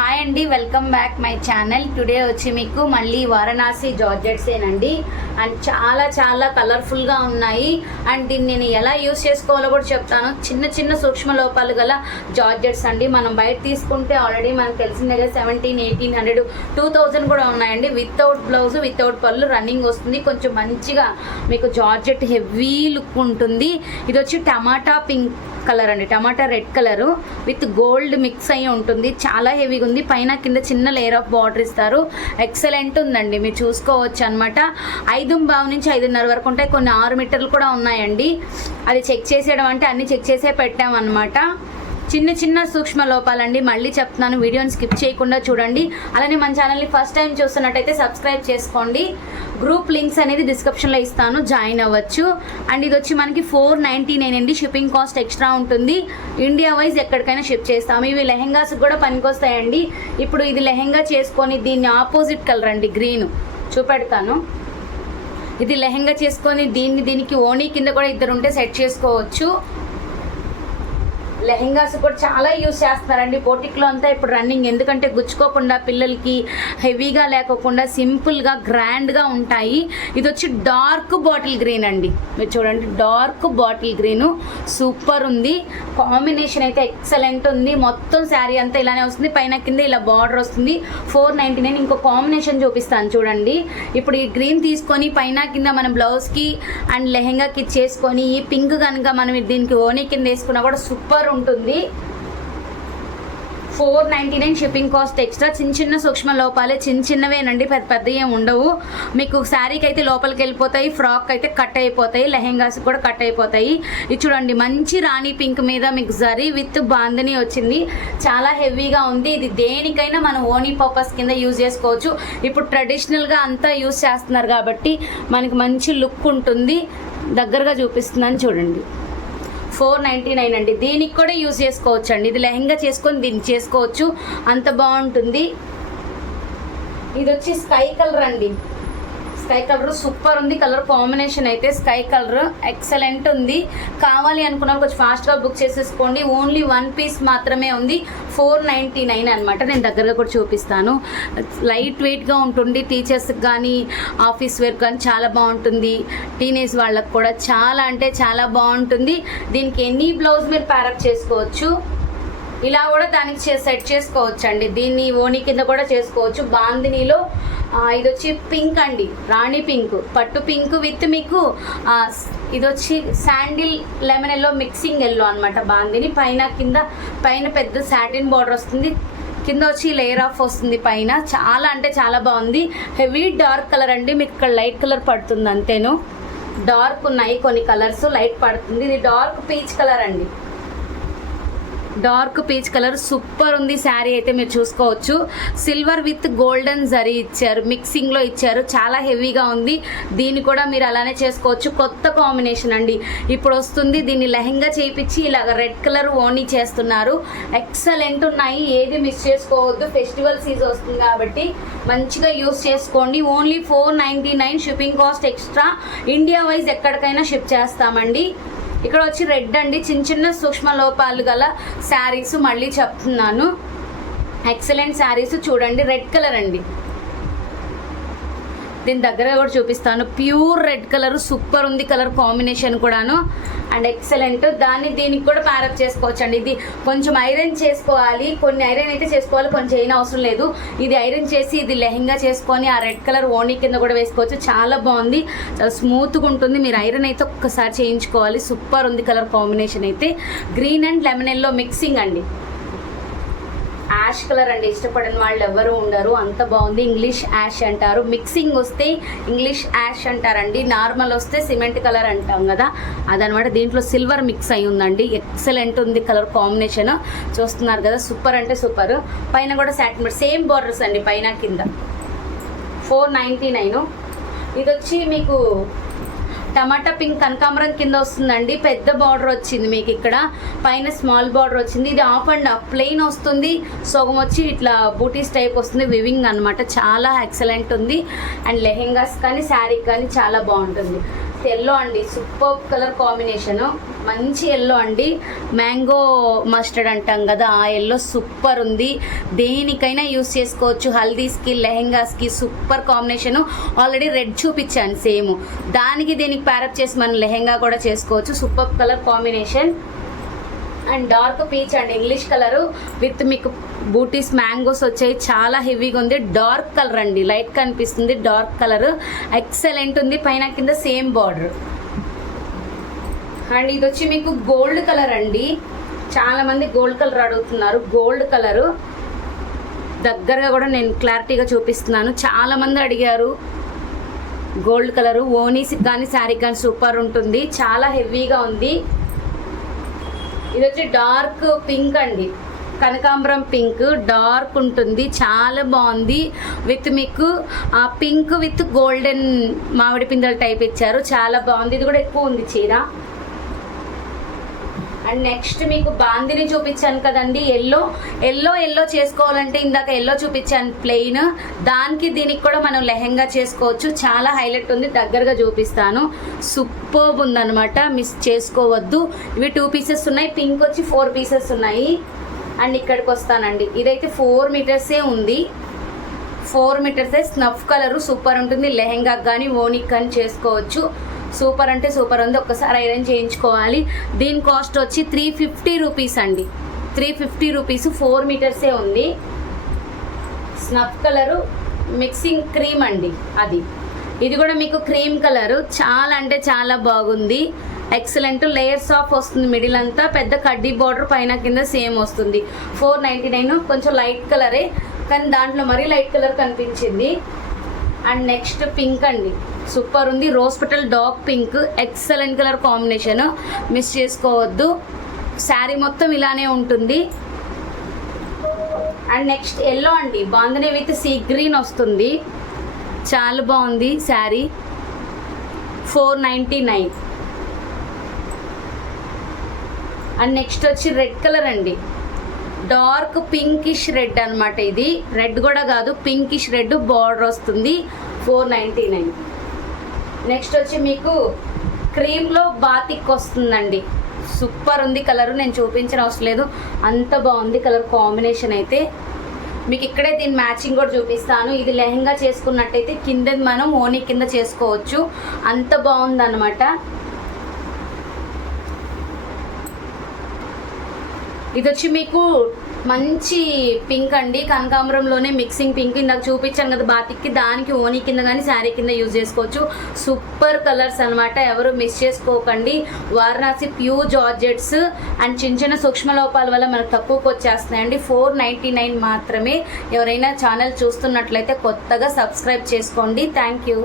ะคะ hi అండి welcome back my channel. Today వచ్చి మీకు మళ్ళీ వారణాసి జార్జెట్సేనండి అండ్ చాలా చాలా కలర్ఫుల్గా ఉన్నాయి. అండ్ దీన్ని నేను ఎలా యూస్ చేసుకోవాలో కూడా చెప్తాను. చిన్న చిన్న సూక్ష్మ లోపాలు గల జార్జెట్స్ అండి. మనం బయట తీసుకుంటే ఆల్రెడీ మనకు తెలిసిన seventeen eighteen hundred two thousand కూడా ఉన్నాయండి. వితౌట్ బ్లౌజ్ వితౌట్ పళ్ళు రన్నింగ్ వస్తుంది. కొంచెం మంచిగా మీకు జార్జెట్ హెవీ లుక్ ఉంటుంది. ఇది వచ్చి టమాటా పింక్ కలర్ అండి. Tomato red colour with gold mix అయ్యి ఉంటుంది. చాలా హెవీగా ఉంది. పైన కింద చిన్న లేయర్ ఆఫ్ బార్డర్ ఇస్తారు. ఎక్సలెంట్ ఉందండి. మీరు చూసుకోవచ్చు అనమాట ఐదు బావు నుంచి ఐదున్నర వరకు ఉంటాయి. కొన్ని ఆరు మీటర్లు కూడా ఉన్నాయండి. అది చెక్ చేసేయడం అంటే అన్ని చెక్ చేసే పెట్టామన్నమాట. చిన్న చిన్న సూక్ష్మ లోపాలండి. మళ్ళీ చెప్తున్నాను వీడియోని స్కిప్ చేయకుండా చూడండి. అలానే మన ఛానల్ని ఫస్ట్ టైం చూస్తున్నట్టయితే సబ్స్క్రైబ్ చేసుకోండి. గ్రూప్ లింక్స్ అనేది డిస్క్రిప్షన్లో ఇస్తాను జాయిన్ అవ్వచ్చు. అండ్ ఇది వచ్చి మనకి ఫోర్ నైంటీ నైన్ అండి. షిప్పింగ్ కాస్ట్ ఎక్స్ట్రా ఉంటుంది. ఇండియా వైజ్ ఎక్కడికైనా షిప్ చేస్తాము. ఇవి లెహెంగాస్ కూడా పనికొస్తాయండి. ఇప్పుడు ఇది లెహెంగా చేసుకొని దీన్ని ఆపోజిట్ కలర్ అండి గ్రీన్. చూపెడతాను. ఇది లెహెంగా చేసుకొని దీన్ని దీనికి ఓణీ కింద కూడా ఇద్దరు ఉంటే సెట్ చేసుకోవచ్చు. లెహెంగాస్ కూడా చాలా యూస్ చేస్తున్నారండి. బోటిక్లో అంతా ఇప్పుడు రన్నింగ్ ఎందుకంటే గుచ్చుకోకుండా పిల్లలకి హెవీగా లేకోకుండా సింపుల్గా గ్రాండ్గా ఉంటాయి. ఇది వచ్చి డార్క్ బాటిల్ గ్రీన్ అండి. మీరు చూడండి డార్క్ బాటిల్ గ్రీను. సూపర్ ఉంది. కాంబినేషన్ అయితే ఎక్సలెంట్ ఉంది. మొత్తం శారీ అంతా ఇలానే వస్తుంది. పైన కింద ఇలా బార్డర్ వస్తుంది. ఫోర్ నైంటీ నైన్ ఇంకో కాంబినేషన్ చూపిస్తాను చూడండి. ఇప్పుడు ఈ గ్రీన్ తీసుకొని పైన కింద మన బ్లౌజ్కి అండ్ లెహెంగాకి చేసుకొని ఈ పింక్ కనుక మనం దీనికి ఓనీ కింద వేసుకున్నా కూడా సూపర్ ఉంటుంది ఉంటుంది. Four ninety nine shipping cost extra చిన్న చిన్న సూక్ష్మ లోపాలే చిన్న చిన్నవేనండి పెద్ద పెద్ద ఏం ఉండవు. మీకు శారీకి అయితే లోపలికి వెళ్ళిపోతాయి ఫ్రాక్ అయితే కట్ అయిపోతాయి లెహెంగాస్ కూడా కట్ అయిపోతాయి. ఇది చూడండి మంచి రాణి పింక్ మీద మీకు జరీ విత్ బాందని వచ్చింది. చాలా హెవీగా ఉంది. ఇది దేనికైనా మనం ఓనీ పర్పస్ కింద యూజ్ చేసుకోవచ్చు. ఇప్పుడు ట్రెడిషనల్గా అంతా యూజ్ చేస్తున్నారు కాబట్టి మనకి మంచి లుక్ ఉంటుంది. దగ్గరగా చూపిస్తుందని చూడండి. ఫోర్ నైంటీ నైన్ అండి. దీనికి కూడా యూజ్ చేసుకోవచ్చు అండి ఇది లెహంగా చేసుకొని దీన్ని చేసుకోవచ్చు. అంత బాగుంటుంది. ఇది వచ్చి స్కై కలర్ అండి. స్కై కలర్ సూపర్ ఉంది. కలర్ కాంబినేషన్ అయితే స్కై కలర్. ఎక్సలెంట్ ఉంది. కావాలి అనుకున్న కొంచెం ఫాస్ట్గా బుక్ చేసేసుకోండి. ఓన్లీ వన్ పీస్ మాత్రమే ఉంది. ఫోర్ నైంటీ నైన్ అనమాట నేను దగ్గరగా కూడా చూపిస్తాను. లైట్ వెయిట్గా ఉంటుంది. టీచర్స్కి కానీ ఆఫీస్ వేర్ కానీ చాలా బాగుంటుంది. టీనేజ్ వాళ్ళకి కూడా చాలా అంటే చాలా బాగుంటుంది. దీనికి ఎన్ని బ్లౌజ్ మీరు ప్యారప్ చేసుకోవచ్చు? ఇలా కూడా దానికి సెట్ చేసుకోవచ్చు అండి దీన్ని ఓణి కింద కూడా చేసుకోవచ్చు. బాందినీలో ఇది వచ్చి పింక్ అండి. రాణి పింక్. పట్టు పింక్ విత్ మీకు ఇది వచ్చి sandal lemon yellow mixing yellow అనమాట బాందిని. పైన కింద పైన పెద్ద సాటిన్ బార్డర్ వస్తుంది. కింద వచ్చి లేయర్ ఆఫ్ వస్తుంది పైన. చాలా అంటే చాలా బాగుంది. హెవీ డార్క్ కలర్ అండి. మీకు ఇక్కడ లైట్ కలర్ పడుతుంది అంతేను. డార్క్ ఉన్నాయి కొన్ని కలర్స్. లైట్ పడుతుంది. ఇది డార్క్ పీచ్ కలర్ అండి. డార్క్ పీచ్ కలర్ సూపర్ ఉంది శారీ అయితే మీరు చూసుకోవచ్చు. సిల్వర్ విత్ గోల్డెన్ జరీ ఇచ్చారు. మిక్సింగ్లో ఇచ్చారు. చాలా హెవీగా ఉంది. దీన్ని కూడా మీరు అలానే చేసుకోవచ్చు. కొత్త కాంబినేషన్ అండి. ఇప్పుడు వస్తుంది దీన్ని లెహంగా చేయించి ఇలాగ రెడ్ కలర్ ఓనీ చేస్తున్నారు. ఎక్సలెంట్ ఉన్నాయి. ఏది మిస్ చేసుకోవద్దు. ఫెస్టివల్ సీజన్ వస్తుంది కాబట్టి మంచిగా యూస్ చేసుకోండి. Only four ninety nine shipping cost extra. India wise ఎక్కడికైనా షిప్ చేస్తామండి. ఇక్కడ వచ్చి రెడ్ అండి. చిన్న చిన్న సూక్ష్మ లోపాలు గల శారీస్ మళ్ళీ చెప్తున్నాను. ఎక్సలెంట్ శారీస్ చూడండి. రెడ్ కలర్ అండి. దీని దగ్గర కూడా చూపిస్తాను. ప్యూర్ రెడ్ కలర్ సూపర్ ఉంది. కలర్ కాంబినేషన్ కూడాను. And excellent. దాన్ని దీనికి కూడా ప్యారప్ చేసుకోవచ్చు అండి ఇది కొంచెం ఐరన్ చేసుకోవాలి. కొన్ని ఐరన్ అయితే చేసుకోవాలి కొంచెం చేయని అవసరం లేదు. ఇది ఐరన్ చేసి ఇది లెహంగా చేసుకొని ఆ రెడ్ కలర్ ఓణి కింద కూడా వేసుకోవచ్చు. చాలా బాగుంది. చాలా స్మూత్గా ఉంటుంది. మీరు ఐరన్ అయితే ఒక్కసారి చేయించుకోవాలి. సూపర్ ఉంది కలర్ కాంబినేషన్ అయితే. Green and lemon yellow mixing అండి. యాష్ కలర్ అండి. ఇష్టపడని వాళ్ళు ఎవరు ఉండరు. అంత బాగుంది. ఇంగ్లీష్ యాష్ అంటారు. మిక్సింగ్ వస్తే ఇంగ్లీష్ యాష్ అంటారండి. నార్మల్ వస్తే సిమెంట్ కలర్ అంటాం కదా. అదనమాట దీంట్లో సిల్వర్ మిక్స్ అయి ఉందండి. ఎక్సలెంట్ ఉంది కలర్ కాంబినేషన్. చూస్తున్నారు కదా సూపర్ అంటే సూపర్. పైన కూడా సాటిన్ సేమ్ బార్డర్స్ అండి పైన కింద. Four ninety nine. ఇది వచ్చి మీకు టమాటా పింక్ కనకాంబరం కింద వస్తుందండి. పెద్ద బార్డర్ వచ్చింది మీకు ఇక్కడ. పైన స్మాల్ బార్డర్ వచ్చింది. ఇది ఆఫ్ అండ్ ఆఫ్ ప్లెయిన్ వస్తుంది. సోగం వచ్చి ఇట్లా బూటీస్ టైప్ వస్తుంది. వివింగ్ అన్నమాట. చాలా ఎక్సలెంట్ ఉంది. అండ్ లెహెంగాస్ కానీ శారీ కానీ చాలా బాగుంటుంది. ఎల్లో అండి సూపర్ కలర్ కాంబినేషన్. మంచి ఎల్లో అండి. మ్యాంగో మస్టర్డ్ అంటాం కదా ఆ ఎల్లో సూపర్ ఉంది. దేనికైనా యూస్ చేసుకోవచ్చు. హల్దీస్కి లెహెంగాస్కి సూపర్ కాంబినేషన్. ఆల్రెడీ రెడ్ చూపించాను సేమ్. దానికి దీనికి ప్యారప్ చేసి మనం లెహెంగా కూడా చేసుకోవచ్చు. Super colour combination. And dark peach and English colour with మీకు బూటీస్ మ్యాంగోస్ వచ్చాయి. చాలా హెవీగా ఉంది. డార్క్ కలర్ అండి. లైట్ కనిపిస్తుంది. Dark colour. ఎక్సలెంట్ ఉంది. పైన కింద సేమ్ బార్డర్. అండ్ ఇది వచ్చి మీకు గోల్డ్ కలర్ అండి. చాలా మంది గోల్డ్ కలర్ అడుగుతున్నారు. Gold colour. దగ్గరగా కూడా నేను క్లారిటీగా చూపిస్తున్నాను. చాలా మంది అడిగారు గోల్డ్ కలర్? ఓనీస్కి కానీ శారీకి కానీ సూపర్ ఉంటుంది. చాలా హెవీగా ఉంది. ఇది వచ్చి డార్క్ పింక్ అండి. కనకాంబరం పింక్ డార్క్ ఉంటుంది చాలా బాగుంది. విత్ మీకు ఆ పింక్ విత్ గోల్డెన్ మామిడి పిందెల టైప్ ఇచ్చారు. చాలా బాగుంది. ఇది కూడా ఎక్కువ ఉంది చీర. అండ్ నెక్స్ట్ మీకు బాందిని చూపించాను కదండి. ఎల్లో ఎల్లో ఎల్లో చేసుకోవాలంటే ఇందాక ఎల్లో చూపించాను ప్లెయిన్. దానికి దీనికి కూడా మనం లెహెంగా చేసుకోవచ్చు. చాలా హైలైట్ ఉంది. దగ్గరగా చూపిస్తాను. సూపర్ ఉందన్నమాట. మిస్ చేసుకోవద్దు. ఇవి టూ పీసెస్ ఉన్నాయి. పింక్ వచ్చి ఫోర్ పీసెస్ ఉన్నాయి. అండ్ ఇక్కడికి వస్తానండి. ఇదైతే ఫోర్ మీటర్సే ఉంది. ఫోర్ మీటర్సే స్నఫ్ కలర్ సూపర్ ఉంటుంది. లెహెంగా కానీ ఓనిక్ కానీ చేసుకోవచ్చు. సూపర్ అంటే సూపర్ ఉంది. ఒక్కసారి ఐరన్ చేయించుకోవాలి. దీని కాస్ట్ వచ్చి త్రీ ఫిఫ్టీ రూపీస్ అండి. త్రీ ఫిఫ్టీ రూపీస్ ఫోర్ మీటర్సే ఉంది. స్నఫ్ కలరు మిక్సింగ్ క్రీమ్ అండి అది. ఇది కూడా మీకు క్రీమ్ కలరు చాలా అంటే చాలా బాగుంది. ఎక్సలెంట్ లేయర్స్ ఆఫ్ వస్తుంది మిడిల్ అంతా. పెద్ద కడ్డీ బార్డర్ పైన కింద సేమ్ వస్తుంది. ఫోర్ నైంటీ నైన్ కొంచెం లైట్ కలరే కానీ దాంట్లో మరీ లైట్ కలర్ కనిపించింది. అండ్ నెక్స్ట్ పింక్ అండి. సూపర్ ఉంది. Rose petal dark pink excellent colour combination miss చేసుకోవద్దు. శారీ మొత్తం ఇలానే ఉంటుంది. అండ్ నెక్స్ట్ ఎల్లో అండి. బాంధనే విత్ సీ గ్రీన్ వస్తుంది. చాలా బాగుంది sari four ninety nine and next వచ్చి రెడ్ కలర్ అండి. డార్క్ పింకిష్ రెడ్ అనమాట ఇది. రెడ్ కూడా కాదు పింకిష్ రెడ్ బార్డర్ వస్తుంది ఫోర్ నైంటీ నైన్. నెక్స్ట్ వచ్చి మీకు క్రీమ్లో బాతిక్ వస్తుందండి. సూపర్ ఉంది కలర్ నేను చూపించిన అవసరం లేదు. అంత బాగుంది కలర్ కాంబినేషన్ అయితే. మీకు ఇక్కడే దీని మ్యాచింగ్ కూడా చూపిస్తాను. ఇది లెహంగా చేసుకున్నట్టయితే కింద మనం ఓనీ కింద చేసుకోవచ్చు. అంత బాగుంది ఇది వచ్చి మీకు మంచి పింక్ అండి. కనకాంబరంలోనే మిక్సింగ్ పింక్ ఇందాక చూపించాను కదా బాతిక్కి దానికి ఓనీ కింద కానీ శారీ కింద యూజ్ చేసుకోవచ్చు. సూపర్ కలర్స్ అన్నమాట ఎవరు మిస్ చేసుకోకండి. వారణాసి ప్యూర్ జార్జెట్స్ అండ్ చిన్న చిన్న సూక్ష్మ లోపాల వల్ల మనకు తక్కువకి వచ్చేస్తున్నాయండి. ఫోర్ నైంటీ నైన్ మాత్రమే. ఎవరైనా ఛానల్ చూస్తున్నట్లయితే కొత్తగా సబ్స్క్రైబ్ చేసుకోండి. Thank you